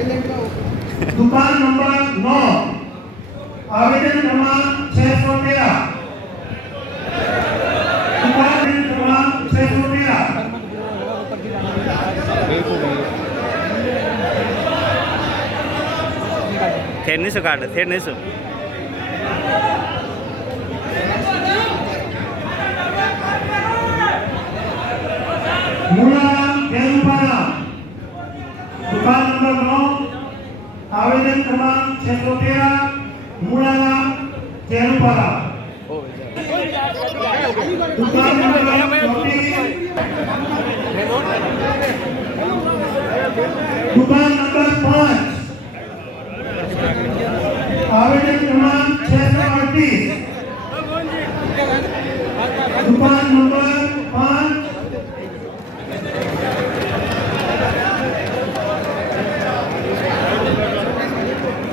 दुकान नंबर 9 आवेदन क्रमांक 613 दुकान क्रमांक 613 थेरनीसु काट थेरनीसु मूलाराम केरुपारा दुकान नंबर 9 आवेदन क्रमांक 613 मूलाराम केरुपारा दुकान